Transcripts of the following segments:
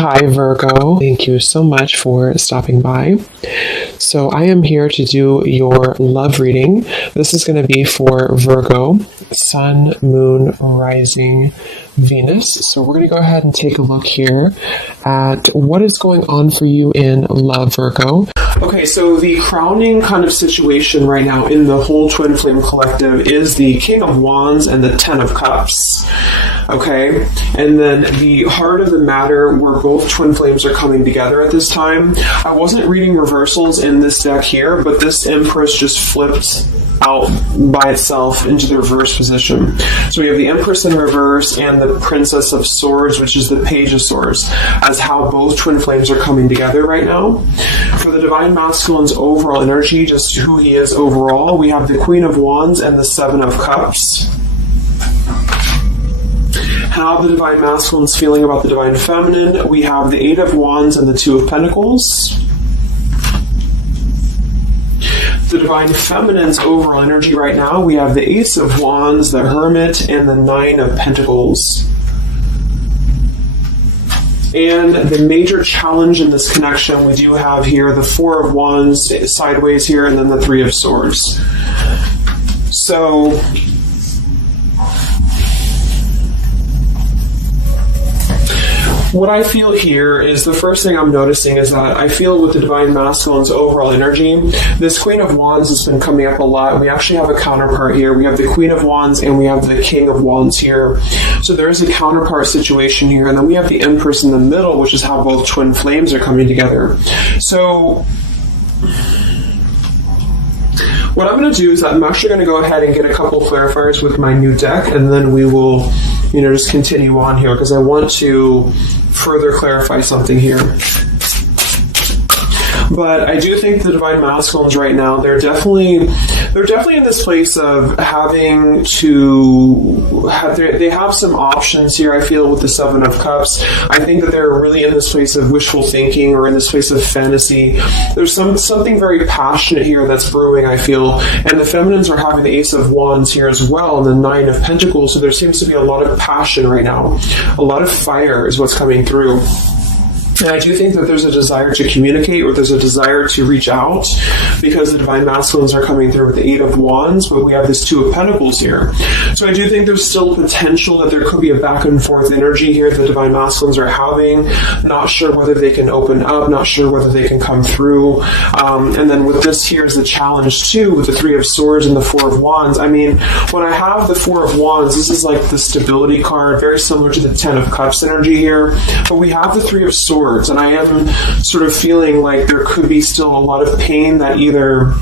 Hi, Virgo. Thank you so much for stopping by. So I am here to do your love reading. This is going to be for Virgo, Sun, Moon, Rising, Venus. So we're going to go ahead and take a look here at what is going on for you in love, Virgo. Okay, so the crowning kind of situation right now in the whole Twin Flame Collective is the King of Wands and the Ten of Cups. Okay, and then the heart of the matter where both Twin Flames are coming together at this time. I wasn't reading reversals in this deck here, but this Empress just flipped out by itself into the reverse position. So we have the Empress in reverse and the Princess of Swords, which is the Page of Swords, as how both Twin Flames are coming together right now. For the Divine Masculine's overall energy, just who he is overall, we have the Queen of Wands and the Seven of Cups. How the Divine Masculine's feeling about the Divine Feminine, we have the Eight of Wands and the Two of Pentacles. The Divine Feminine's overall energy right now, we have the Ace of Wands, the Hermit, and the Nine of Pentacles. And the major challenge in this connection, we do have here the Four of Wands sideways here, and then the Three of Swords. So what I feel here is the first thing I'm noticing is that I feel with the Divine Masculine's overall energy, this Queen of Wands has been coming up a lot. We actually have a counterpart here. We have the Queen of Wands and we have the King of Wands here. So there is a counterpart situation here. And then we have the Empress in the middle, which is how both Twin Flames are coming together. So what I'm going to do is I'm actually going to go ahead and get a couple clarifiers with my new deck, and then we will, just continue on here because I want to further clarify something here. But I do think the Divine Masculines right now, they're definitely in this place of having to they have some options here, I feel, with the Seven of Cups. I think that they're really in this place of wishful thinking or in this place of fantasy. There's something very passionate here that's brewing, I feel. And the Feminines are having the Ace of Wands here as well and the Nine of Pentacles. So there seems to be a lot of passion right now. A lot of fire is what's coming through. And I do think that there's a desire to communicate or there's a desire to reach out because the Divine Masculines are coming through with the Eight of Wands, but we have this Two of Pentacles here. So I do think there's still potential that there could be a back and forth energy here the Divine Masculines are having. Not sure whether they can open up, not sure whether they can come through. And then with this here is the challenge too, with the Three of Swords and the Four of Wands. I mean, when I have the Four of Wands, this is like the stability card, very similar to the Ten of Cups energy here. But we have the Three of Swords. And I am sort of feeling like there could be still a lot of pain that either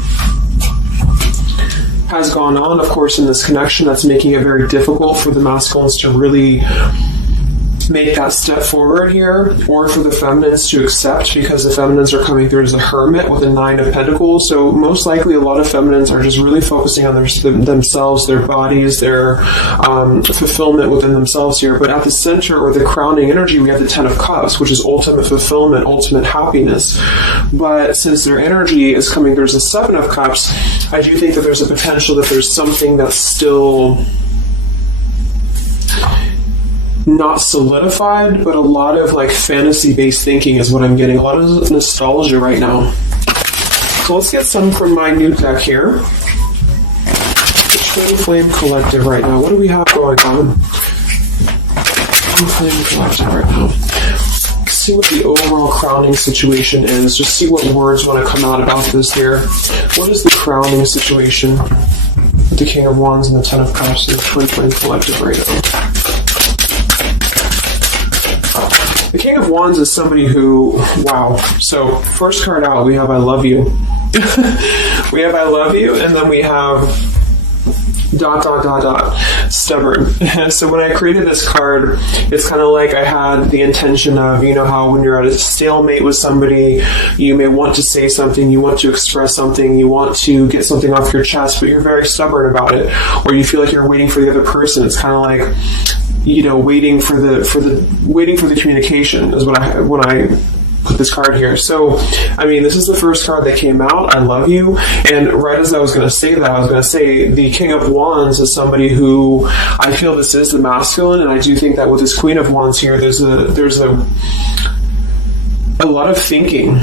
has gone on, of course, in this connection that's making it very difficult for the masculines to really make that step forward here, or for the feminines to accept, because the feminines are coming through as a Hermit with a Nine of Pentacles. So most likely a lot of feminines are just really focusing on themselves, their bodies, their fulfillment within themselves here. But at the center, or the crowning energy, we have the Ten of Cups, which is ultimate fulfillment, ultimate happiness. But since their energy is coming through as a Seven of Cups, I do think that there's a potential that there's something that's still not solidified, but a lot of like fantasy-based thinking is what I'm getting. A lot of nostalgia right now. So let's get some from my new deck here. The Twin Flame Collective right now. What do we have going on? Twin Flame Collective right now. Let's see what the overall crowning situation is. Just see what words want to come out about this here. What is the crowning situation with the King of Wands and the Ten of Cups and the Twin Flame Collective right now? The King of Wands is somebody who, wow. So first card out, we have I love you. We have I love you, and then we have ... stubborn. So when I created this card, it's kind of like I had the intention of, how when you're at a stalemate with somebody, you may want to say something, you want to express something, you want to get something off your chest, but you're very stubborn about it, or you feel like you're waiting for the other person. It's kind of like, waiting for the communication is when I put this card here. So, I mean, this is the first card that came out, I love you, and right as I was going to say that, I was going to say the King of Wands is somebody who I feel this is the masculine, and I do think that with this Queen of Wands here, there's a a lot of thinking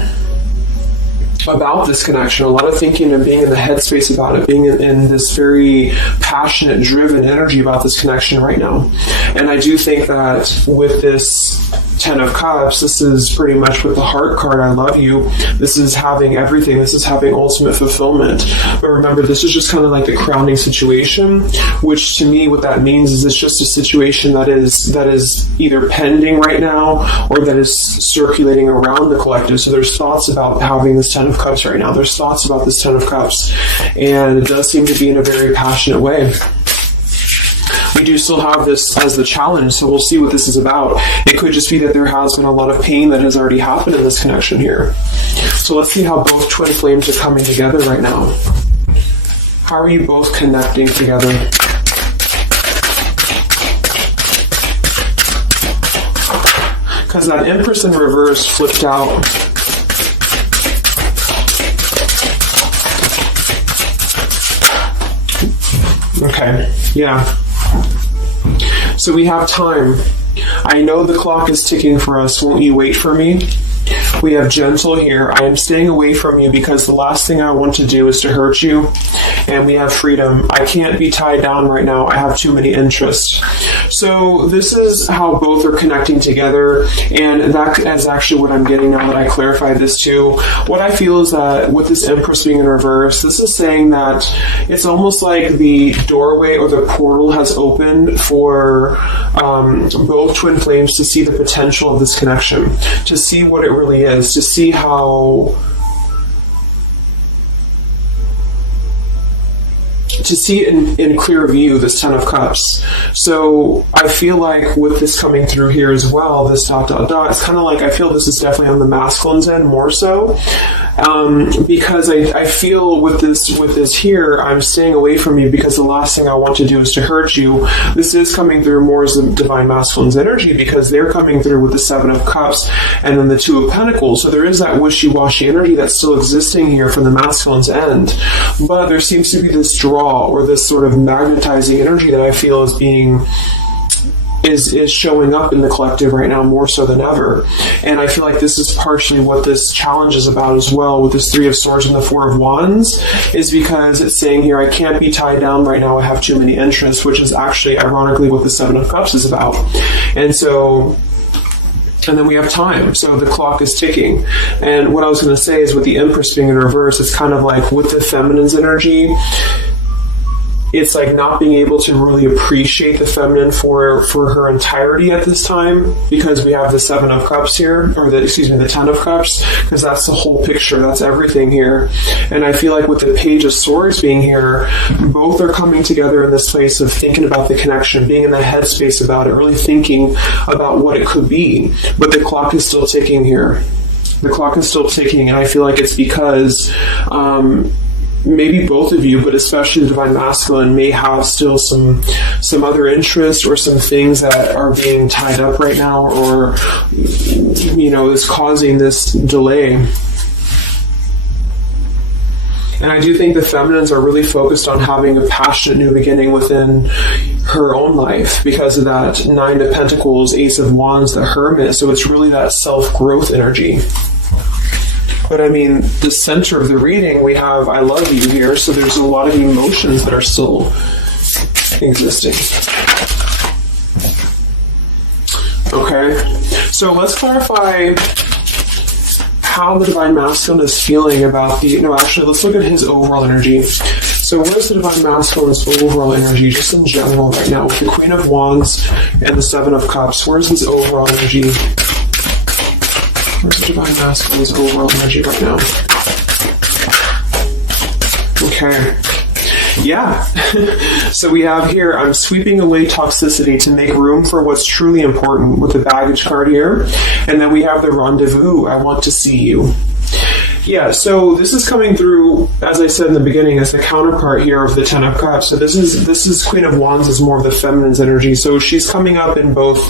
about this connection, a lot of thinking and being in the headspace about it, being in this very passionate, driven energy about this connection right now. And I do think that with this Ten of Cups, this is pretty much with the Heart card, I love you. This is having everything. This is having ultimate fulfillment. But remember, this is just kind of like the crowning situation, which to me, what that means is it's just a situation that is either pending right now or that is circulating around the collective. So there's thoughts about having this Ten of Cups right now. There's thoughts about this Ten of Cups. And it does seem to be in a very passionate way. We do still have this as the challenge, so we'll see what this is about. It could just be that there has been a lot of pain that has already happened in this connection here. So let's see how both twin flames are coming together right now. How are you both connecting together? Because that Empress in reverse flipped out. Okay, yeah. So we have time. I know the clock is ticking for us. Won't you wait for me? We have gentle here. I am staying away from you because the last thing I want to do is to hurt you. And we have freedom. I can't be tied down right now. I have too many interests. So this is how both are connecting together. And that is actually what I'm getting now that I clarified this too. What I feel is that with this Empress being in reverse, this is saying that it's almost like the doorway or the portal has opened for both twin flames to see the potential of this connection, to see what it really is, to see how... to see it in clear view, this Ten of Cups. So I feel like with this coming through here as well, this ... it's kind of like I feel this is definitely on the masculine's end more so. Because I feel with this here, I'm staying away from you because the last thing I want to do is to hurt you. This is coming through more as the Divine Masculine's energy because they're coming through with the Seven of Cups and then the Two of Pentacles. So there is that wishy-washy energy that's still existing here from the masculine's end. But there seems to be this draw or this sort of magnetizing energy that I feel is being... is showing up in the collective right now more so than ever. And I feel like this is partially what this challenge is about as well with this Three of Swords and the Four of Wands, is because it's saying here, I can't be tied down right now, I have too many interests, which is actually ironically what the Seven of Cups is about. And then we have time, so the clock is ticking. And what I was going to say is with the Empress being in reverse, it's kind of like with the feminine's energy, it's like not being able to really appreciate the feminine for her entirety at this time because we have the Seven of Cups here, or the Ten of Cups, because that's the whole picture, that's everything here. And I feel like with the Page of Swords being here, both are coming together in this place of thinking about the connection, being in the headspace about it, really thinking about what it could be. But the clock is still ticking here. The clock is still ticking, and I feel like it's because maybe both of you, but especially the Divine Masculine, may have still some other interests or some things that are being tied up right now, or is causing this delay. And I do think the feminines are really focused on having a passionate new beginning within her own life because of that Nine of Pentacles, Ace of Wands, the Hermit. So it's really that self-growth energy. But I mean, the center of the reading, we have I love you here, so there's a lot of emotions that are still existing. Okay, so let's clarify how the Divine Masculine is feeling about let's look at his overall energy. So what is the Divine Masculine's overall energy, just in general right now, with the Queen of Wands and the Seven of Cups? Where's his overall energy? Where's the Divine Masculine's overall energy right now? Okay. Yeah. So we have here, I'm sweeping away toxicity to make room for what's truly important with the baggage card here. And then we have the Rendezvous, I want to see you. Yeah, so this is coming through, as I said in the beginning, as the counterpart here of the Ten of Cups. So this is Queen of Wands is more of the feminine's energy. So she's coming up in both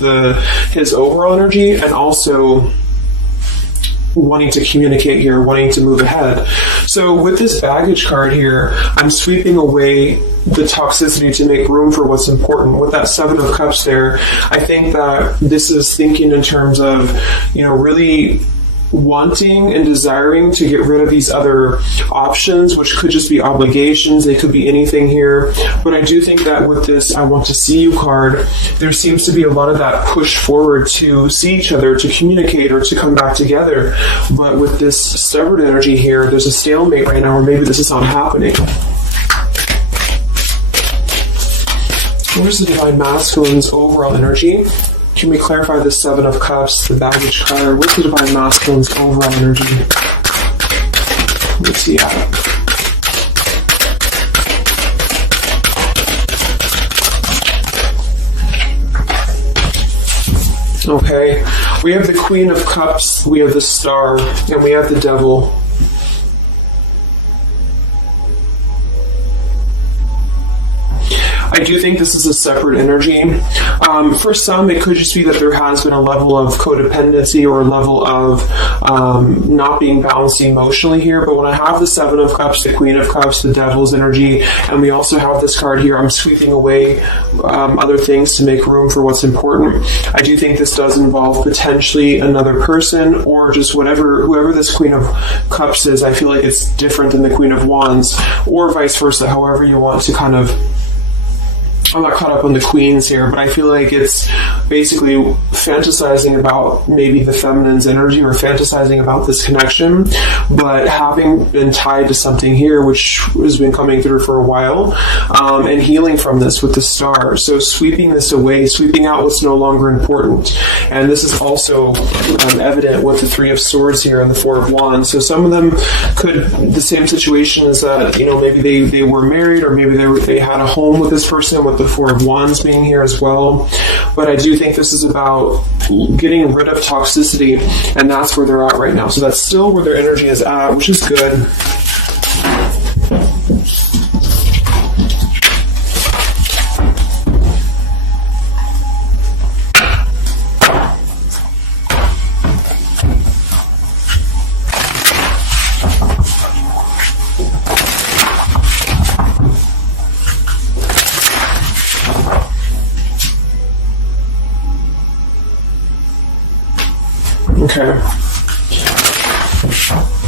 his overall energy and also wanting to communicate here, wanting to move ahead. So with this baggage card here, I'm sweeping away the toxicity to make room for what's important. With that Seven of Cups there, I think that this is thinking in terms of, really wanting and desiring to get rid of these other options, which could just be obligations. They could be anything here. But I do think that with this I want to see you card, there seems to be a lot of that push forward to see each other, to communicate, or to come back together. But with this severed energy here, there's a stalemate right now, or maybe this is not happening. Where's the Divine Masculine's overall energy? Can we clarify the Seven of Cups, the baggage card? What's the Divine Masculine's overall energy? Let's see. Okay, we have the Queen of Cups, we have the Star, and we have the Devil. I do think this is a separate energy. For some, it could just be that there has been a level of codependency or a level of not being balanced emotionally here. But when I have the Seven of Cups, the Queen of Cups, the Devil's energy, and we also have this card here, I'm sweeping away other things to make room for what's important. I do think this does involve potentially another person, or just whoever this Queen of Cups is. I feel like it's different than the Queen of Wands, or vice versa, however you want to kind of... I'm not caught up on the queens here, but I feel like it's basically fantasizing about maybe the feminine's energy, or fantasizing about this connection, but having been tied to something here, which has been coming through for a while, and healing from this with the Star. So sweeping this away, sweeping out what's no longer important. And this is also evident with the Three of Swords here and the Four of Wands. So some of them could, the same situation is that, maybe they were married, or maybe they had a home with this person, with the Four of Wands being here as well. But I do think this is about getting rid of toxicity, and that's where they're at right now. So that's still where their energy is at, which is good. Okay.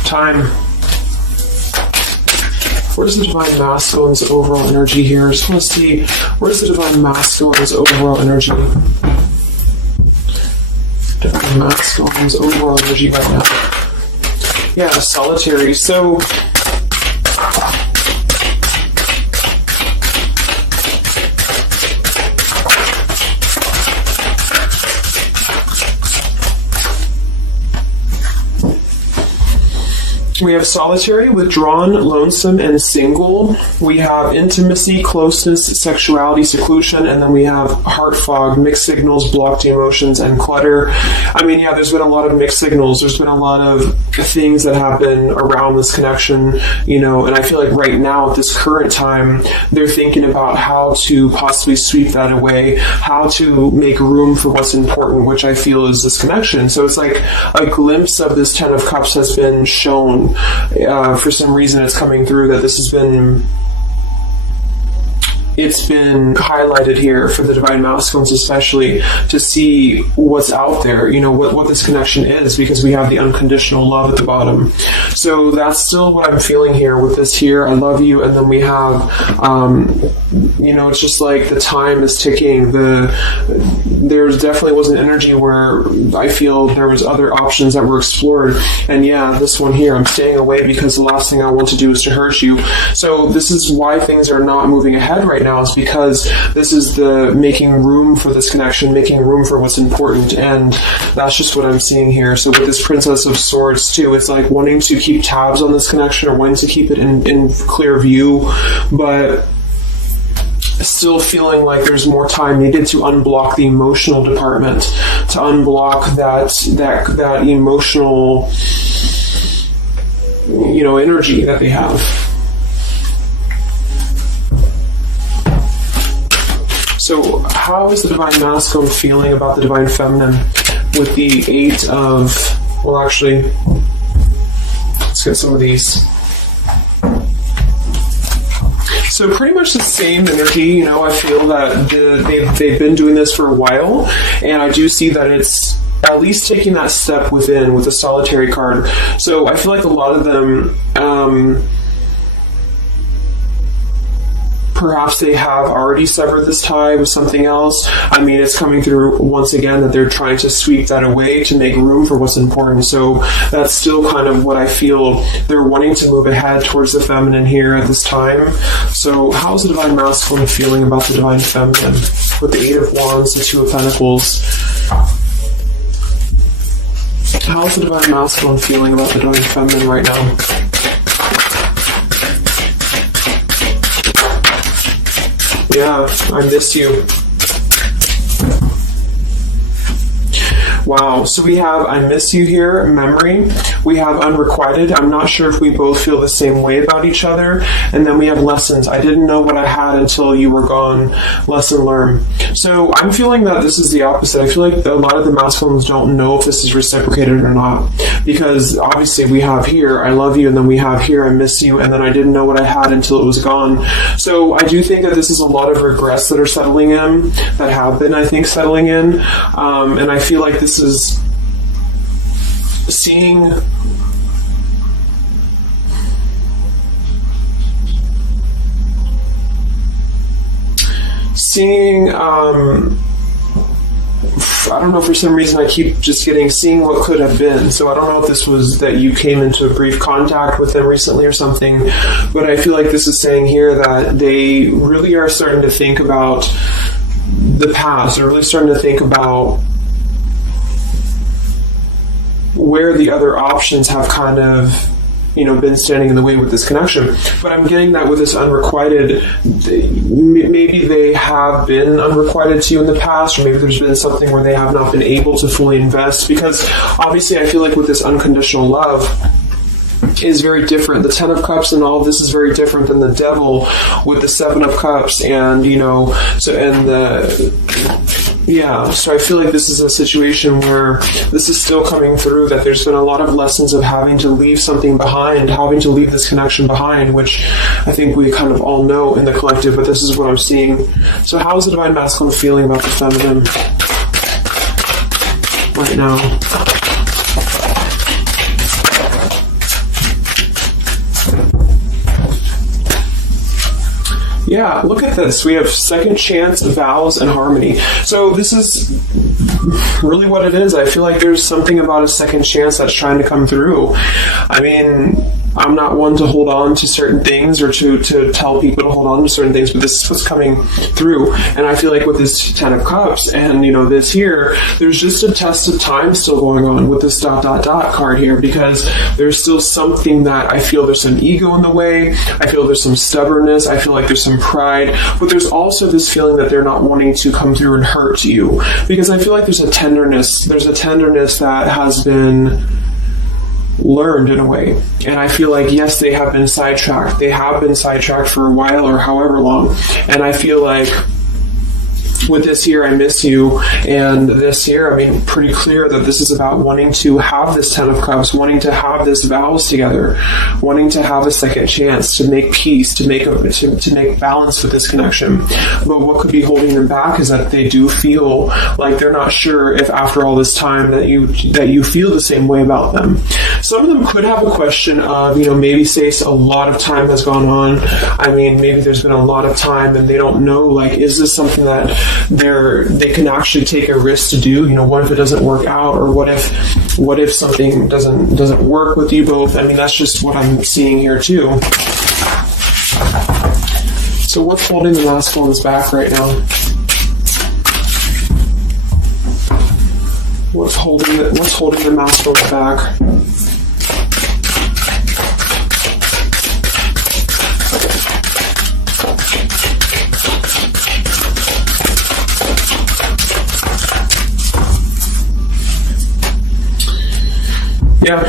Time. Where's the Divine Masculine's overall energy here? I just want to see, where's the Divine Masculine's overall energy? Divine Masculine's overall energy right now. Yeah, solitary. So... we have solitary, withdrawn, lonesome, and single. We have intimacy, closeness, sexuality, seclusion, and then we have heart fog, mixed signals, blocked emotions, and clutter. There's been a lot of mixed signals. There's been a lot of things that have been around this connection, and I feel like right now at this current time, they're thinking about how to possibly sweep that away, how to make room for what's important, which I feel is this connection. So it's like a glimpse of this Ten of Cups has been shown. For some reason it's coming through that this has been highlighted here for the Divine Masculines, especially to see what's out there, what this connection is, because we have the unconditional love at the bottom. So that's still what I'm feeling here with this here. I love you. And then we have, it's just like the time is ticking. There definitely was an energy where I feel there was other options that were explored. And yeah, this one here, I'm staying away because the last thing I want to do is to hurt you. So this is why things are not moving ahead right now, is because this is the making room for this connection, making room for what's important, and that's just what I'm seeing here. So with this Princess of Swords too, it's like wanting to keep tabs on this connection, or wanting to keep it in clear view, but still feeling like there's more time needed to unblock the emotional department, to unblock that emotional energy that they have. So how is the Divine Masculine feeling about the Divine Feminine with the Eight of... Well, actually, let's get some of these. So pretty much the same energy, I feel that they've been doing this for a while, and I do see that it's at least taking that step within with the Solitary card. So I feel like a lot of them, perhaps they have already severed this tie with something else. I mean, it's coming through once again that they're trying to sweep that away to make room for what's important. So that's still kind of what I feel. They're wanting to move ahead towards the feminine here at this time. So how's the Divine Masculine feeling about the Divine Feminine? With the Eight of Wands, the Two of Pentacles. How's the Divine Masculine feeling about the Divine Feminine right now? Yeah, I miss you. Wow, so we have I miss you here, memory. We have unrequited. I'm not sure if we both feel the same way about each other. And then we have lessons. I didn't know what I had until you were gone. Lesson learned. So I'm feeling that this is the opposite. I feel like a lot of the masculines don't know if this is reciprocated or not. Because obviously we have here, I love you, and then we have here, I miss you, and then I didn't know what I had until it was gone. So I do think that this is a lot of regrets that are settling in, that have been, I think, settling in. And I feel like this is seeing I don't know, for some reason I keep just getting seeing what could have been. So I don't know if this was that you came into a brief contact with them recently or something, but I feel like this is saying here that they really are starting to think about the past. They're really starting to think about where the other options have kind of, been standing in the way with this connection. But I'm getting that with this unrequited, maybe they have been unrequited to you in the past, or maybe there's been something where they have not been able to fully invest, because obviously I feel like with this unconditional love is very different. The Ten of Cups and all of this is very different than the Devil with the Seven of Cups, and so I feel like this is a situation where this is still coming through, that there's been a lot of lessons of having to leave something behind, having to leave this connection behind, which I think we kind of all know in the collective, but this is what I'm seeing. So how is the Divine Masculine feeling about the feminine right now? Yeah, look at this. We have second chance, vows, and harmony. So this is really what it is. I feel like there's something about a second chance that's trying to come through. I mean, I'm not one to hold on to certain things or to tell people to hold on to certain things, but this is what's coming through. And I feel like with this Ten of Cups and, this here, there's just a test of time still going on with this ... card here, because there's still something that I feel there's some ego in the way. I feel there's some stubbornness. I feel like there's some pride, but there's also this feeling that they're not wanting to come through and hurt you, because I feel like there's a tenderness that has been learned in a way. And I feel like, yes, they have been sidetracked. They have been sidetracked for a while or however long. And I feel like with this here, I miss you, and this here, I mean, pretty clear that this is about wanting to have this Ten of Cups, wanting to have this vows together, wanting to have a second chance to make peace, to make balance with this connection. But what could be holding them back is that they do feel like they're not sure if after all this time that you feel the same way about them. Some of them could have a question of, maybe say a lot of time has gone on. I mean, maybe there's been a lot of time and they don't know, like, is this something that they can actually take a risk to do? What if it doesn't work out, or what if something doesn't work with you both? I mean, that's just what I'm seeing here too. So what's holding the masculines back right now? What's holding the masculines back? Yeah,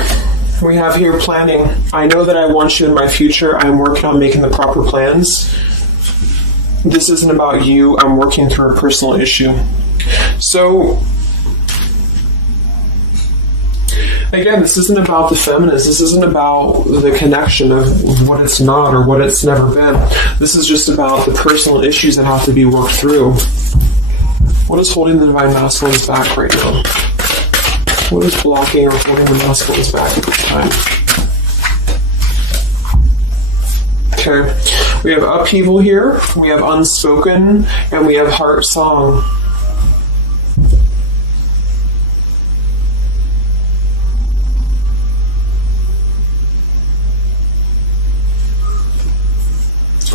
we have here planning. I know that I want you in my future. I'm working on making the proper plans. This isn't about you. I'm working through a personal issue. So, again, this isn't about the feminist. This isn't about the connection of what it's not or what it's never been. This is just about the personal issues that have to be worked through. What is holding the Divine Masculines back right now? What is blocking or holding the masculines back at this time? Okay, we have upheaval here, we have unspoken, and we have heart song.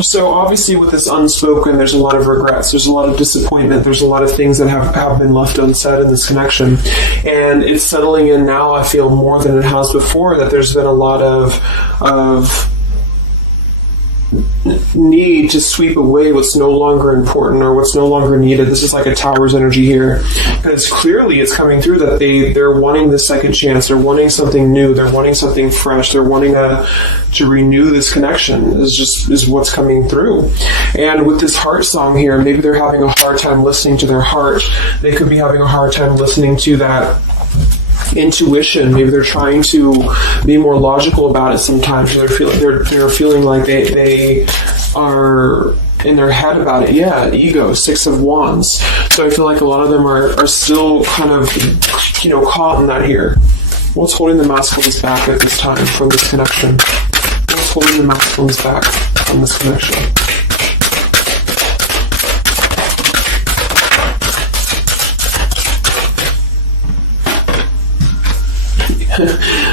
So obviously with this unspoken, there's a lot of regrets, there's a lot of disappointment, there's a lot of things that have been left unsaid in this connection. And it's settling in now, I feel, more than it has before, that there's been a lot of need to sweep away what's no longer important or what's no longer needed. This is like a tower's energy here, because clearly it's coming through that they're wanting the second chance, they're wanting something new, they're wanting something fresh, they're wanting to renew this connection is what's coming through. And with this heart song here, maybe they're having a hard time listening to their heart. They could be having a hard time listening to that intuition. Maybe they're trying to be more logical about it sometimes. They're feeling like they are in their head about it. Yeah, ego, 6 of Wands. So I feel like a lot of them are still kind of, caught in that here. What's holding the masculines back at this time from this connection? What's holding the masculines back from this connection?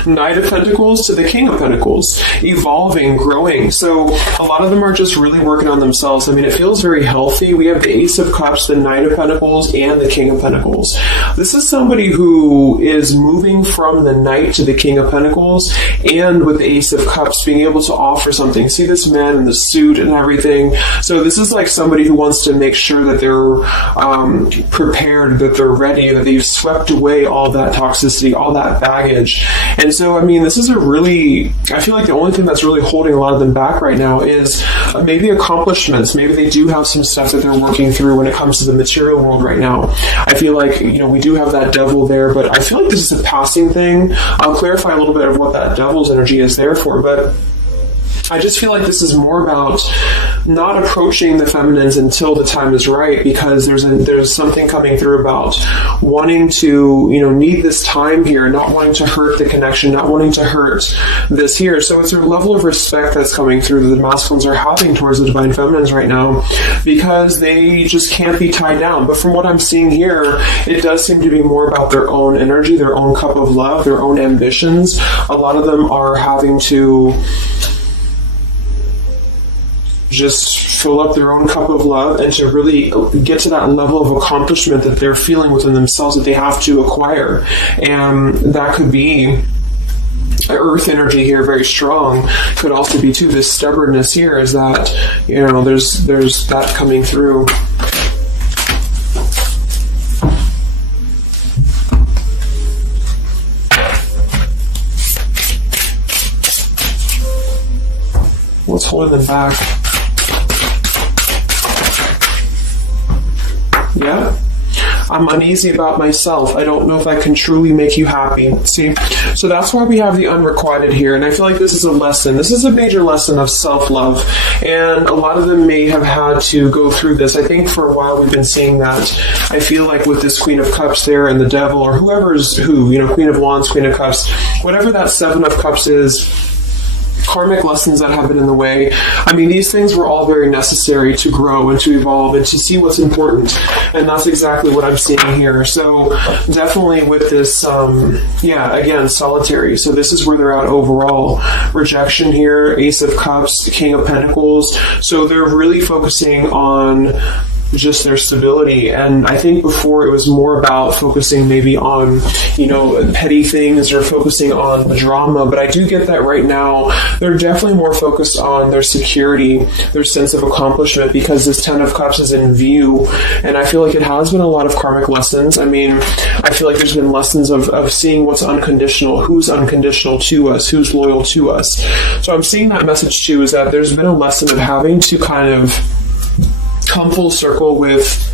Knight of Pentacles to the King of Pentacles, evolving, growing. So a lot of them are just really working on themselves. I mean, it feels very healthy. We have the Ace of Cups, the Knight of Pentacles, and the King of Pentacles. This is somebody who is moving from the Knight to the King of Pentacles, and with the Ace of Cups, being able to offer something. See this man in the suit and everything. So this is like somebody who wants to make sure that they're prepared, that they're ready, that they've swept away all that toxicity, all that baggage. And so, I mean, this is I feel like the only thing that's really holding a lot of them back right now is maybe accomplishments. Maybe they do have some stuff that they're working through when it comes to the material world right now. I feel like, we do have that devil there, but I feel like this is a passing thing. I'll clarify a little bit of what that devil's energy is there for, but I just feel like this is more about not approaching the feminines until the time is right, because there's something coming through about wanting to, need this time here, not wanting to hurt the connection, not wanting to hurt this here. So it's a level of respect that's coming through that the masculines are having towards the divine feminines right now, because they just can't be tied down. But from what I'm seeing here, it does seem to be more about their own energy, their own cup of love, their own ambitions. A lot of them are having to just fill up their own cup of love and to really get to that level of accomplishment that they're feeling within themselves that they have to acquire. And that could be earth energy here, very strong. Could also be too this stubbornness here, is that there's that coming through. What's holding them back? Yeah. I'm uneasy about myself. I don't know if I can truly make you happy. See? So that's why we have the unrequited here. And I feel like this is a lesson. This is a major lesson of self-love. And a lot of them may have had to go through this. I think for a while we've been seeing that. I feel like with this Queen of Cups there and the Devil, or whoever's who, Queen of Wands, Queen of Cups, whatever that Seven of Cups is, karmic lessons that have been in the way. I mean, these things were all very necessary to grow and to evolve and to see what's important. And that's exactly what I'm seeing here. So definitely with this, again, solitary. So this is where they're at overall. Rejection here, Ace of Cups, King of Pentacles. So they're really focusing on just their stability. And I think before it was more about focusing maybe on, petty things or focusing on the drama. But I do get that right now they're definitely more focused on their security, their sense of accomplishment, because this Ten of Cups is in view. And I feel like it has been a lot of karmic lessons. I mean, I feel like there's been lessons of seeing what's unconditional, who's unconditional to us, who's loyal to us. So I'm seeing that message too, is that there's been a lesson of having to kind of come full circle with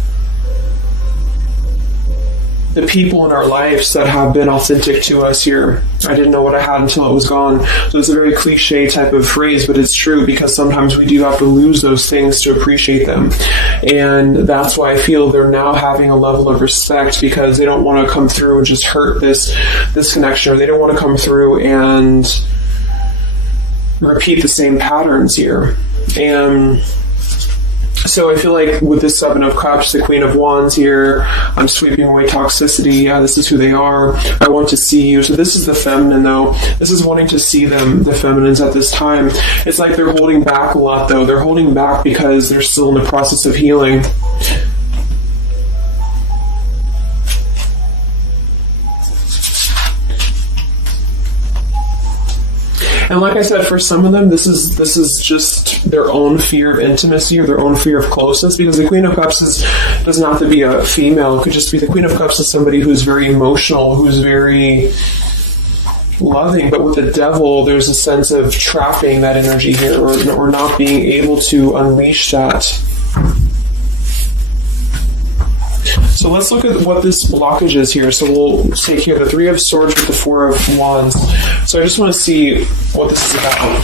the people in our lives that have been authentic to us here. I didn't know what I had until it was gone. So it's a very cliche type of phrase, but it's true, because sometimes we do have to lose those things to appreciate them. And that's why I feel they're now having a level of respect, because they don't want to come through and just hurt this connection, or they don't want to come through and repeat the same patterns here. And so I feel like with this Seven of Cups, the Queen of Wands here, I'm sweeping away toxicity. Yeah, this is who they are. I want to see you. So this is the feminine, though. This is wanting to see them, the feminines at this time. It's like they're holding back a lot, though. They're holding back because they're still in the process of healing. And like I said, for some of them, this is just their own fear of intimacy, or their own fear of closeness, because the Queen of Cups doesn't have to be a female. It could just be the Queen of Cups is somebody who's very emotional, who's very loving. But with the Devil, there's a sense of trapping that energy here, or not being able to unleash that. So let's look at what this blockage is here. So we'll take here the Three of Swords with the Four of Wands. So I just want to see what this is about.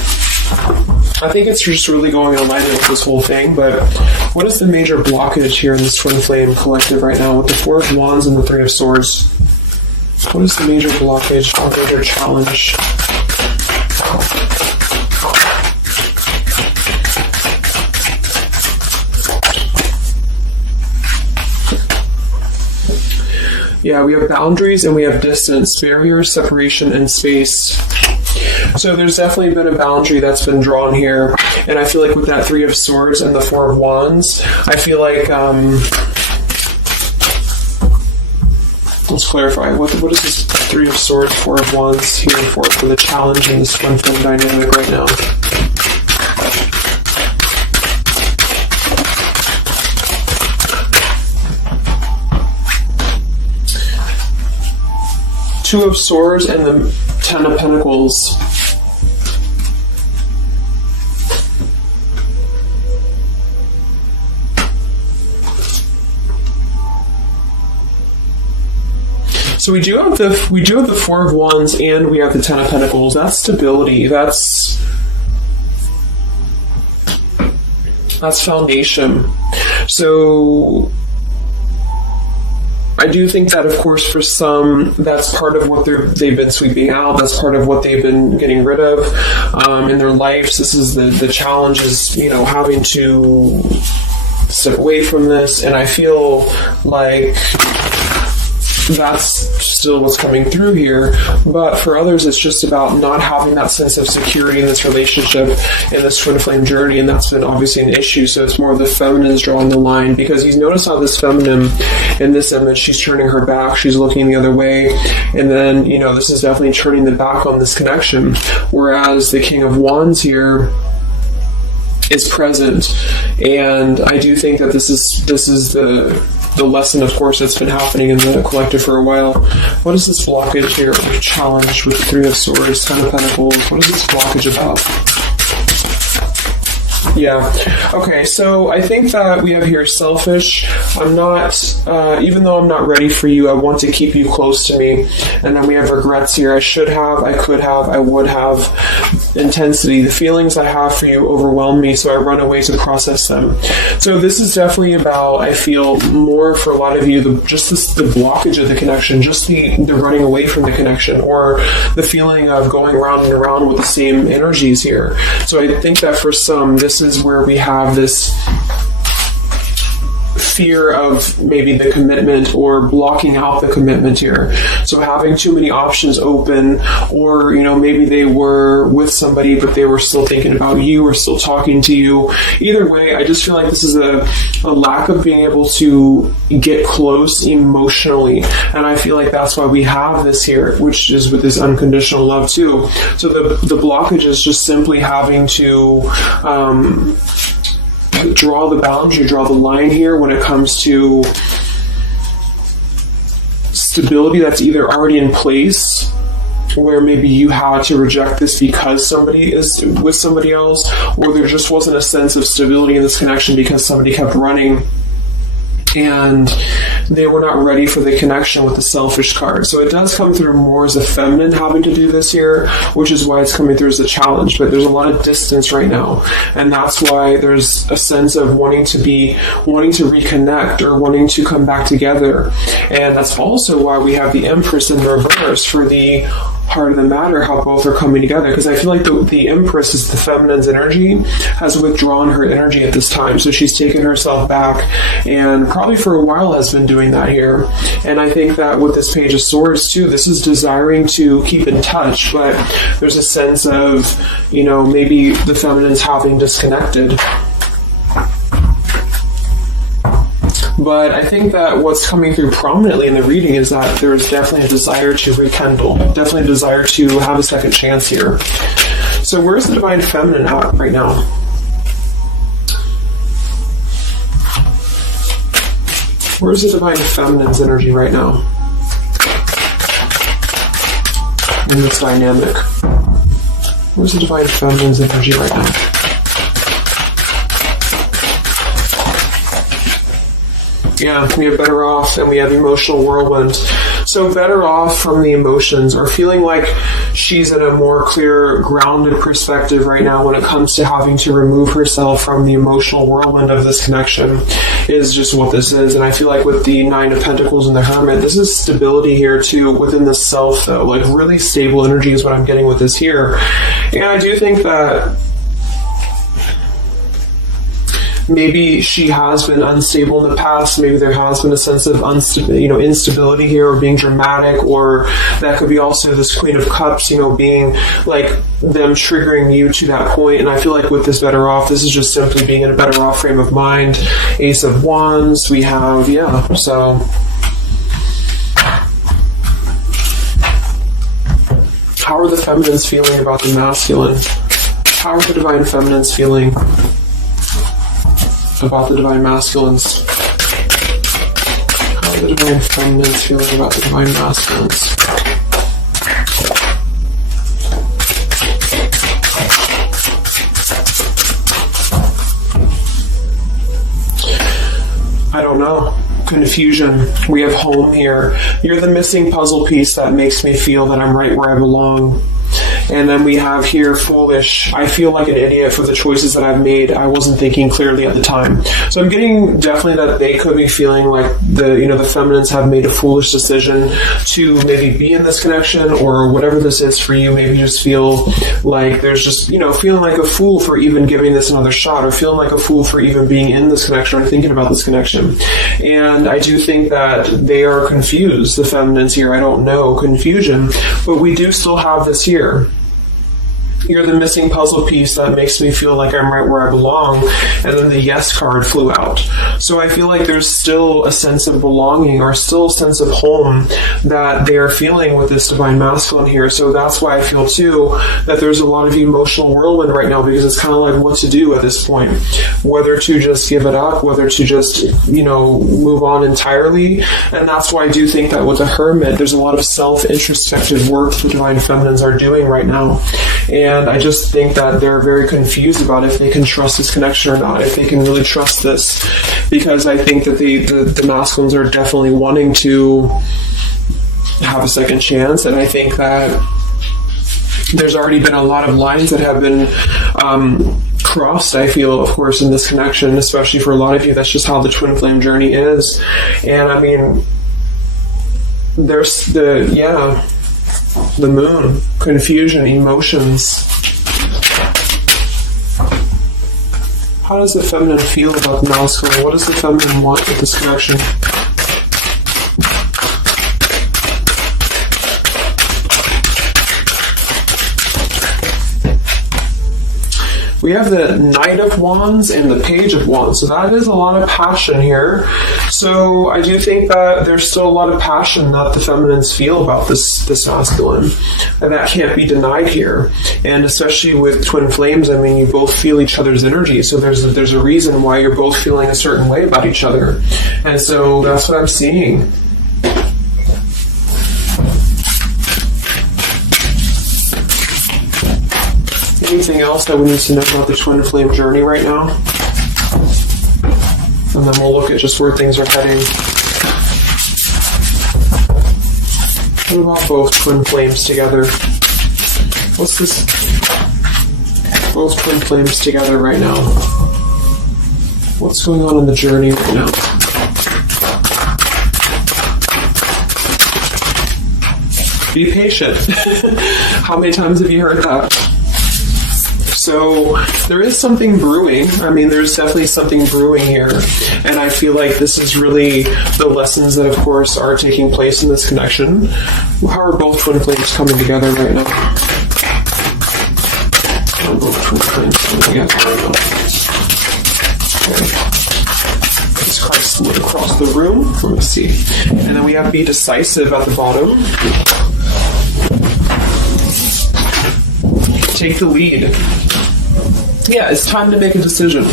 I think it's just really going in alignment with this whole thing, but what is the major blockage here in this Twin Flame collective right now with the Four of Wands and the Three of Swords? What is the major blockage or major challenge? Yeah, we have boundaries and we have distance, barriers, separation, and space. So there's definitely been a boundary that's been drawn here. And I feel like with that Three of Swords and the Four of Wands, I feel like, let's clarify, what is this Three of Swords, Four of Wands here for the challenge in this Twin Flame dynamic right now? Two of Swords and the Ten of Pentacles. So we do have the Four of Wands and we have the Ten of Pentacles. That's stability. That's foundation. So I do think that, of course, for some, that's part of what they've been sweeping out. That's part of what they've been getting rid of in their lives. This is the challenge is, having to step away from this. And I feel like that's still what's coming through here. But for others, it's just about not having that sense of security in this relationship, in this Twin Flame journey, and that's been obviously an issue. So it's more of the feminines drawing the line, because you notice how this feminine in this image, she's turning her back, she's looking the other way, and then, this is definitely turning the back on this connection, whereas the King of Wands here is present. And I do think that this is the lesson, of course, that's been happening in the collective for a while. What is this blockage here, or challenge with the Three of Swords, Ten of Pentacles? What is this blockage about? Yeah. Okay, so I think that we have here selfish. I'm not, even though I'm not ready for you, I want to keep you close to me. And then we have regrets here. I should have, I could have, I would have. Intensity. The feelings I have for you overwhelm me, so I run away to process them. So this is definitely about, I feel, more for a lot of you, the blockage of the connection, just the running away from the connection, or the feeling of going around and around with the same energies here. So I think that for some, this is where we have this fear of maybe the commitment, or blocking out the commitment here. So having too many options open, or maybe they were with somebody but they were still thinking about you or still talking to you. Either way, I just feel like this is a lack of being able to get close emotionally, and I feel like that's why we have this here, which is with this unconditional love too. So the blockage is just simply having to draw the boundary, draw the line here when it comes to stability that's either already in place, where maybe you had to reject this because somebody is with somebody else, or there just wasn't a sense of stability in this connection because somebody kept running. And they were not ready for the connection with the selfish card. So it does come through more as a feminine having to do this here, which is why it's coming through as a challenge. But there's a lot of distance right now, and that's why there's a sense of wanting to reconnect or wanting to come back together. And that's also why we have the Empress in reverse for the heart of the matter, how both are coming together, because I feel like the Empress is the feminine's energy, has withdrawn her energy at this time, so she's taken herself back, and probably for a while has been doing that here. And I think that with this Page of Swords too, this is desiring to keep in touch, but there's a sense of, maybe the feminine's having disconnected. But I think that what's coming through prominently in the reading is that there's definitely a desire to rekindle, definitely a desire to have a second chance here. So where's the Divine Feminine at right now? Where's the Divine Feminine's energy right now in this dynamic? Where's the Divine Feminine's energy right now? Yeah, we have better off, and we have emotional whirlwind. So better off from the emotions, or feeling like she's in a more clear, grounded perspective right now when it comes to having to remove herself from the emotional whirlwind of this connection, is just what this is. And I feel like with the Nine of Pentacles and the Hermit, this is stability here too within the self, though. Like really stable energy is what I'm getting with this here. And I do think that maybe she has been unstable in the past. Maybe there has been a sense of instability here, or being dramatic, or that could be also this Queen of Cups, being like them triggering you to that point. And I feel like with this better off, this is just simply being in a better off frame of mind. Ace of Wands, we have, so how are the feminines feeling about the masculine? How are the Divine Feminines feeling about the Divine Masculines? How are the Divine Feminines feeling about the Divine Masculines? I don't know. Confusion. We have home here. You're the missing puzzle piece that makes me feel that I'm right where I belong. And then we have here foolish. I feel like an idiot for the choices that I've made. I wasn't thinking clearly at the time. So I'm getting definitely that they could be feeling like the feminines have made a foolish decision to maybe be in this connection, or whatever this is for you. Maybe just feel like there's just, feeling like a fool for even giving this another shot, or feeling like a fool for even being in this connection or thinking about this connection. And I do think that they are confused, the feminines here. I don't know, confusion. But we do still have this here. You're the missing puzzle piece that makes me feel like I'm right where I belong. And then the yes card flew out. So I feel like there's still a sense of belonging, or still a sense of home that they are feeling with this Divine Masculine here. So that's why I feel too that there's a lot of emotional whirlwind right now, because it's kind of like what to do at this point. Whether to just give it up, whether to just, move on entirely. And that's why I do think that with the Hermit, there's a lot of self-introspective work the Divine Feminines are doing right now. And I just think that they're very confused about if they can trust this connection or not, if they can really trust this. Because I think that the masculines are definitely wanting to have a second chance. And I think that there's already been a lot of lines that have been crossed, I feel, of course, in this connection, especially for a lot of you. That's just how the twin flame journey is. And I mean, there's the moon, confusion, emotions. How does the feminine feel about the masculine? What does the feminine want with this connection? We have the Knight of Wands and the Page of Wands. So that is a lot of passion here. So I do think that there's still a lot of passion that the feminines feel about this masculine. And that can't be denied here. And especially with twin flames, I mean, you both feel each other's energy. So there's a reason why you're both feeling a certain way about each other. And so that's what I'm seeing. Anything else that we need to know about the twin flame journey right now? And then we'll look at just where things are heading. What about both twin flames together? What's this? Both twin flames together right now. What's going on in the journey right now? Be patient. How many times have you heard that? So there is something brewing. I mean, there's definitely something brewing here. And I feel like this is really the lessons that, of course, are taking place in this connection. How are both twin flames coming together right now? How are both twin flames coming together right now? Okay. Let's Christ split across the room. Let me see. And then we have be decisive at the bottom. Take the lead. Yeah, it's time to make a decision.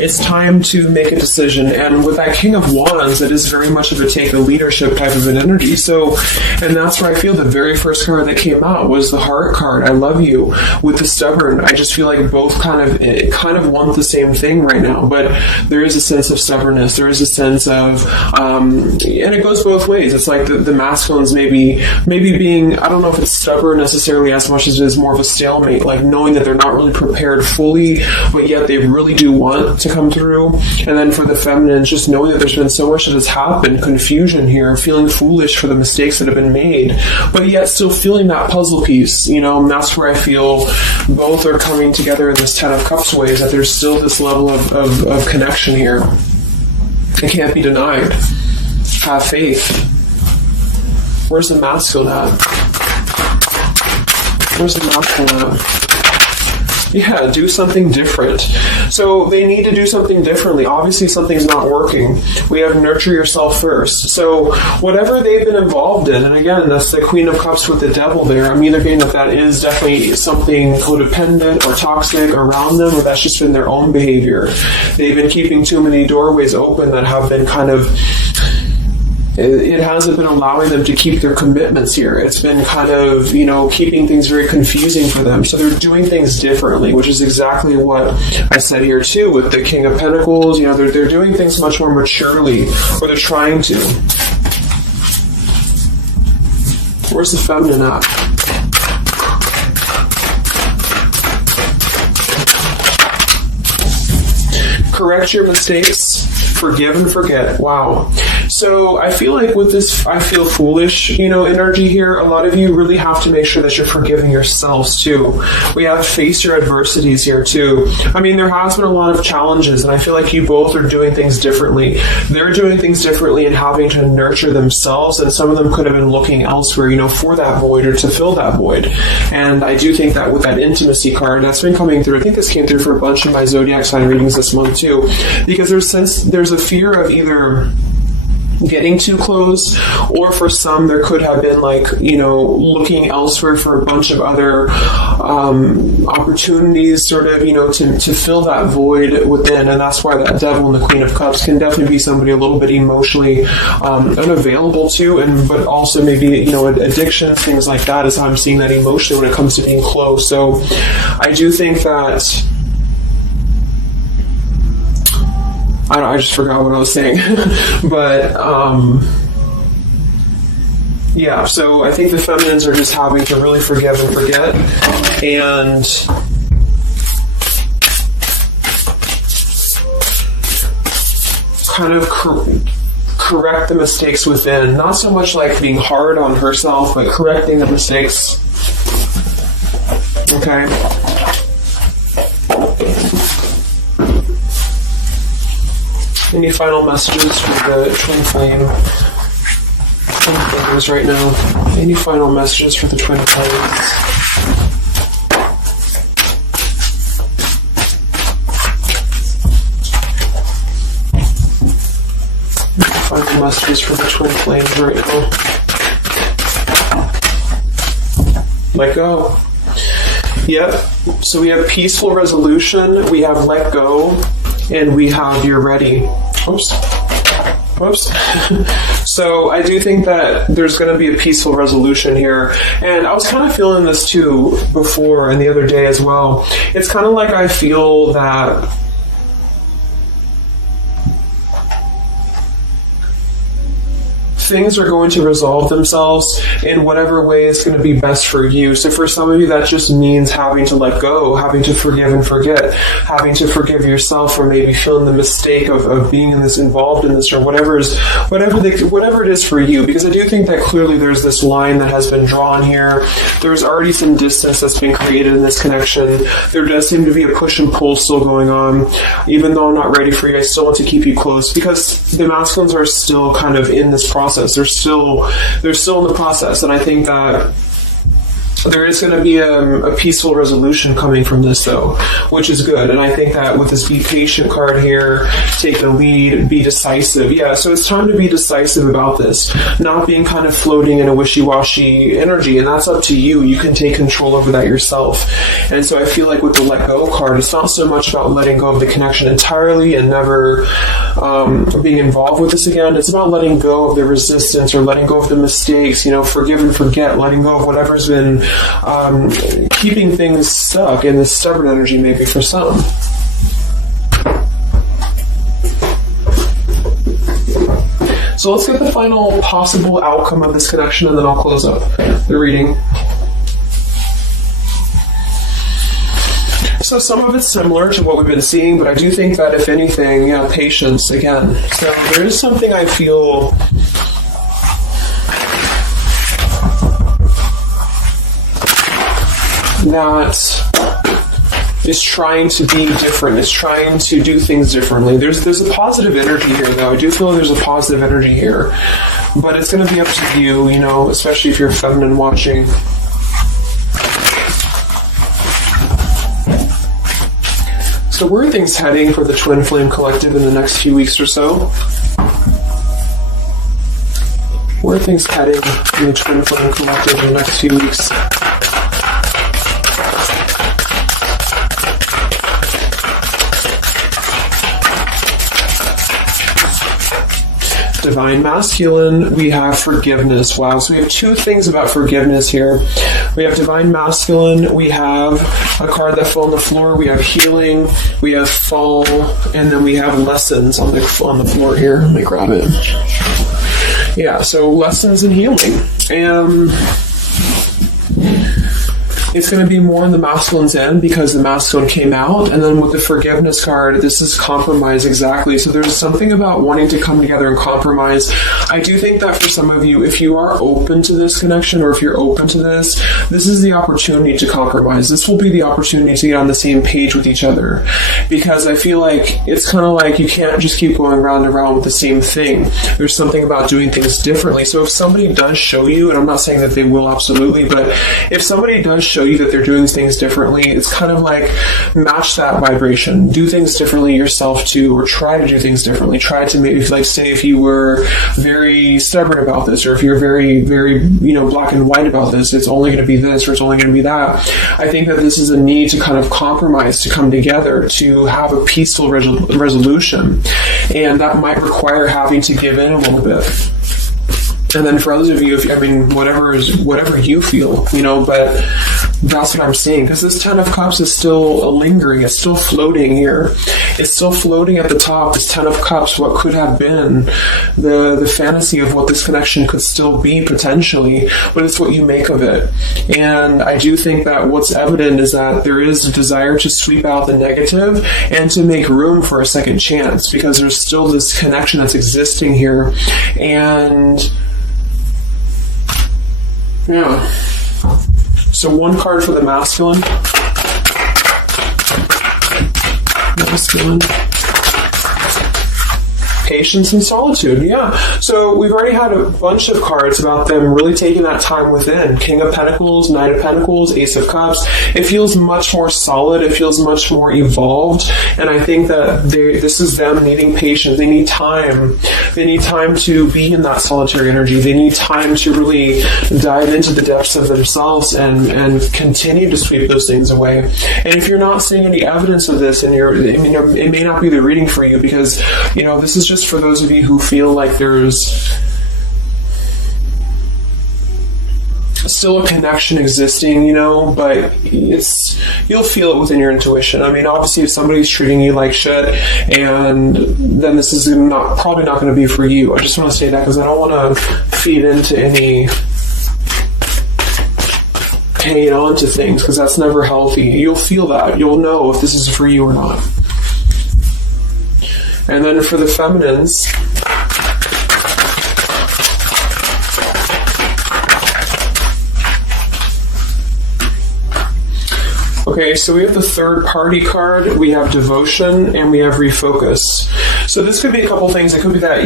It's time to make a decision. And with that King of Wands, it is very much of a take a leadership type of an energy. So, and that's where I feel the very first card that came out was the Heart card. I love you. With the Stubborn, I just feel like both kind of want the same thing right now. But there is a sense of stubbornness. There is a sense of, and it goes both ways. It's like the masculines maybe being, I don't know if it's stubborn necessarily as much as it is more of a stalemate, like knowing that they're not really prepared fully, but yet they really do want to come through. And then for the feminines, just knowing that there's been so much that has happened, confusion here, feeling foolish for the mistakes that have been made, but yet still feeling that puzzle piece, you know. And that's where I feel both are coming together in this Ten of Cups ways, that there's still this level of connection here. It can't be denied. Have faith. Where's the masculine at? Where's the masculine at? Yeah, do something different. So they need to do something differently. Obviously, something's not working. We have nurture yourself first. So whatever they've been involved in, and again, that's the Queen of Cups with the Devil there. I'm either getting that is definitely something codependent or toxic around them, or that's just been their own behavior. They've been keeping too many doorways open that have been kind of, it hasn't been allowing them to keep their commitments here. It's been kind of, keeping things very confusing for them. So they're doing things differently, which is exactly what I said here too with the King of Pentacles. They're doing things much more maturely, or they're trying to. Where's the feminine at? Correct your mistakes. Forgive and forget. Wow. So I feel like with this I feel foolish, energy here, a lot of you really have to make sure that you're forgiving yourselves too. We have face your adversities here too. I mean, there has been a lot of challenges, and I feel like you both are doing things differently. They're doing things differently and having to nurture themselves, and some of them could have been looking elsewhere, for that void or to fill that void. And I do think that with that intimacy card, that's been coming through. I think this came through for a bunch of my zodiac sign readings this month too, because there's a fear of either getting too close, or for some there could have been looking elsewhere for a bunch of other opportunities to fill that void within. And that's why that Devil and the Queen of Cups can definitely be somebody a little bit emotionally unavailable to, but also maybe addiction, things like that is how I'm seeing that emotionally when it comes to being close. So I do think that I just forgot what I was saying. But, yeah, so I think the feminines are just having to really forgive and forget. And kind of correct the mistakes within. Not so much like being hard on herself, but correcting the mistakes. Okay? Any final messages for the twin flames right now? Any final messages for the twin flames? Final messages for the twin flames right now. Let go. Yep. So we have peaceful resolution. We have let go. And we have you're ready. Oops. So I do think that there's going to be a peaceful resolution here. And I was kind of feeling this too before and the other day as well. It's kind of like I feel that things are going to resolve themselves in whatever way is going to be best for you. So for some of you, that just means having to let go, having to forgive and forget, having to forgive yourself for maybe feeling the mistake of being involved in this, or whatever it is for you. Because I do think that clearly there's this line that has been drawn here. There's already some distance that's been created in this connection. There does seem to be a push and pull still going on. Even though I'm not ready for you, I still want to keep you close, because the masculines are still kind of in this process. They're still in the process, and I think that there is going to be a peaceful resolution coming from this, though, which is good. And I think that with this Be Patient card here, take the lead, be decisive. Yeah, so it's time to be decisive about this, not being kind of floating in a wishy-washy energy, and that's up to you. You can take control over that yourself. And so I feel like with the Let Go card, it's not so much about letting go of the connection entirely and never being involved with this again. It's about letting go of the resistance, or letting go of the mistakes, forgive and forget, letting go of whatever's been keeping things stuck in this stubborn energy, maybe for some. So let's get the final possible outcome of this connection, and then I'll close up the reading. So some of it's similar to what we've been seeing, but I do think that if anything, patience again. So there is something I feel that is trying to be different. It's trying to do things differently. There's a positive energy here, though. I do feel there's a positive energy here. But it's going to be up to you, especially if you're feminine watching. So where are things heading for the Twin Flame Collective in the next few weeks or so? Where are things heading in the Twin Flame Collective in the next few weeks? Divine Masculine, we have forgiveness. Wow, so we have two things about forgiveness here. We have Divine Masculine, we have a card that fell on the floor, we have healing, we have fall, and then we have lessons on the floor here. Let me grab it. Yeah, so lessons and healing. And it's going to be more on the masculine's end because the masculine came out. And then with the forgiveness card, this is compromise exactly. So there's something about wanting to come together and compromise. I do think that for some of you, if you are open to this connection, or if you're open to this is the opportunity to compromise. This will be the opportunity to get on the same page with each other. Because I feel like it's kind of like you can't just keep going round and round with the same thing. There's something about doing things differently. So if somebody does show you, and I'm not saying that they will absolutely, but if somebody does show you that they're doing things differently, it's kind of like match that vibration. Do things differently yourself too, or try to do things differently. Try to maybe, like, say if you were very stubborn about this, or if you're very, very, black and white about this, it's only going to be this, or it's only going to be that. I think that this is a need to kind of compromise, to come together, to have a peaceful resolution. And that might require having to give in a little bit. And then for others of you, whatever you feel, but that's what I'm seeing. Because this Ten of Cups is still lingering. It's still floating here. It's still floating at the top. This Ten of Cups, what could have been the fantasy of what this connection could still be potentially, but it's what you make of it. And I do think that what's evident is that there is a desire to sweep out the negative and to make room for a second chance, because there's still this connection that's existing here. And yeah. So one card for the masculine. Masculine. Patience and solitude, yeah. So we've already had a bunch of cards about them really taking that time within. King of Pentacles, Knight of Pentacles, Ace of Cups. It feels much more solid. It feels much more evolved. And I think that this is them needing patience. They need time. They need time to be in that solitary energy. They need time to really dive into the depths of themselves and continue to sweep those things away. And if you're not seeing any evidence of this, and it may not be the reading for you, because this is just for those of you who feel like there's still a connection existing, but you'll feel it within your intuition. I mean, obviously, if somebody's treating you like shit, and then this is probably not going to be for you. I just want to say that because I don't want to feed into any hanging on to things, because that's never healthy. You'll feel that. You'll know if this is for you or not. And then for the feminines, okay, so we have the third party card, we have devotion, and we have refocus. So this could be a couple things. It could be that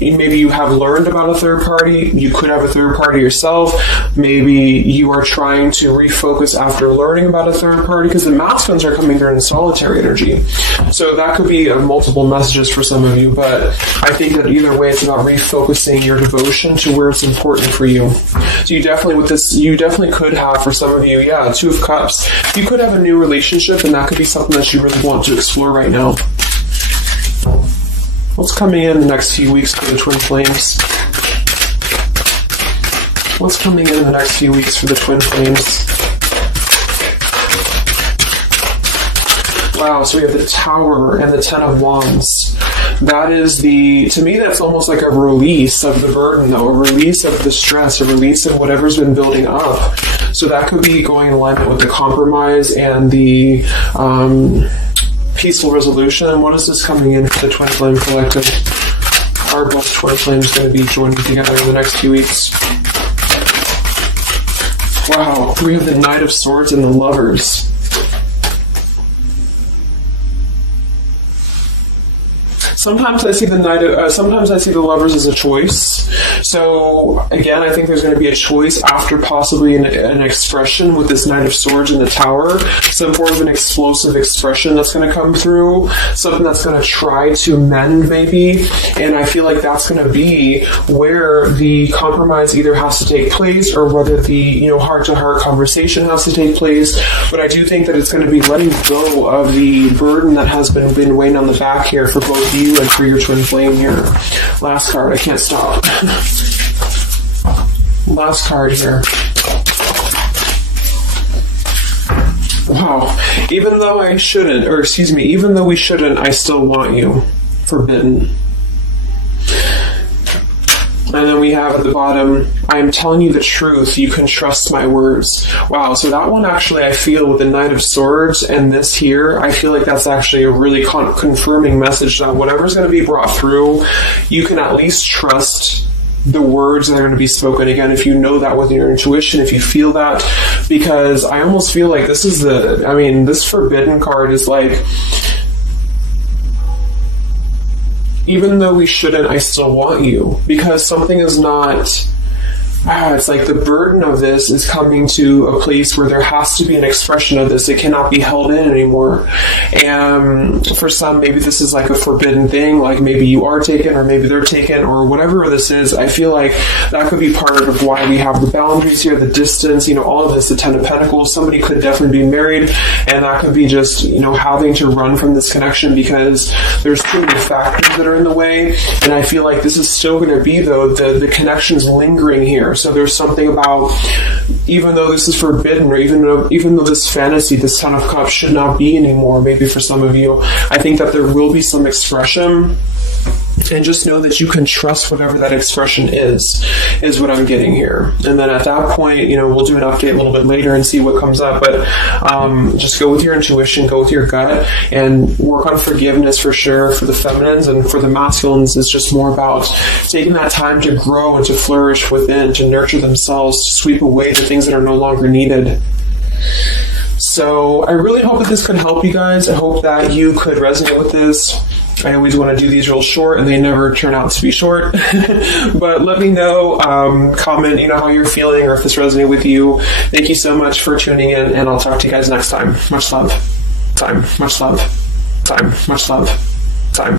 maybe you have learned about a third party. You could have a third party yourself. Maybe you are trying to refocus after learning about a third party, because the masculines are coming through in solitary energy. So that could be multiple messages for some of you, but I think that either way, it's about refocusing your devotion to where it's important for you. So you definitely could have, for some of you, Two of Cups. You could have a new relationship, and that could be something that you really want to explore right now. What's coming in the next few weeks for the twin flames? What's coming in the next few weeks for the twin flames? Wow, so we have the Tower and the Ten of Wands. That is to me, that's almost like a release of the burden, though, a release of the stress, a release of whatever's been building up. So that could be going in alignment with the compromise and the peaceful resolution. What is this coming in for the Twin Flame Collective? Are both Twin Flames going to be joining together in the next few weeks? Wow, we have the Knight of Swords and the Lovers. Sometimes I see the Lovers as a choice. So again, I think there's going to be a choice after possibly an expression with this Knight of Swords in the Tower. Some form of an explosive expression that's going to come through. Something that's going to try to mend, maybe. And I feel like that's going to be where the compromise either has to take place, or whether the heart-to-heart conversation has to take place. But I do think that it's going to be letting go of the burden that has been weighing on the back here for both you and for your twin flame here. Last card, I can't stop. Last card here. Wow. Even though we shouldn't, I still want you. Forbidden. And then we have at the bottom, I am telling you the truth, you can trust my words. Wow, so that one actually, I feel with the Knight of Swords and this here, I feel like that's actually a really confirming message that whatever's going to be brought through, you can at least trust the words that are going to be spoken. Again, if you know that with your intuition, if you feel that, because I almost feel like this Forbidden card is like, even though we shouldn't, I still want you. Because something is not... it's like the burden of this is coming to a place where there has to be an expression of this. It cannot be held in anymore. And for some, maybe this is like a forbidden thing, like maybe you are taken or maybe they're taken or whatever this is. I feel like that could be part of why we have the boundaries here, the distance, all of this, the Ten of Pentacles. Somebody could definitely be married, and that could be just, having to run from this connection because there's too many factors that are in the way. And I feel like this is still going to be, though, the connection's lingering here. So there's something about, even though this is forbidden, or even though this fantasy, this Ten of Cups should not be anymore, maybe for some of you, I think that there will be some expression. And just know that you can trust whatever that expression is what I'm getting here. And then at that point, we'll do an update a little bit later and see what comes up. But just go with your intuition, go with your gut, and work on forgiveness for sure for the feminines. And for the masculines, it's just more about taking that time to grow and to flourish within, to nurture themselves, to sweep away the things that are no longer needed. So I really hope that this could help you guys. I hope that you could resonate with this. I always want to do these real short, and they never turn out to be short. But let me know, comment, how you're feeling, or if this resonated with you. Thank you so much for tuning in, and I'll talk to you guys next time. Much love. Time. Much love. Time. Much love. Time.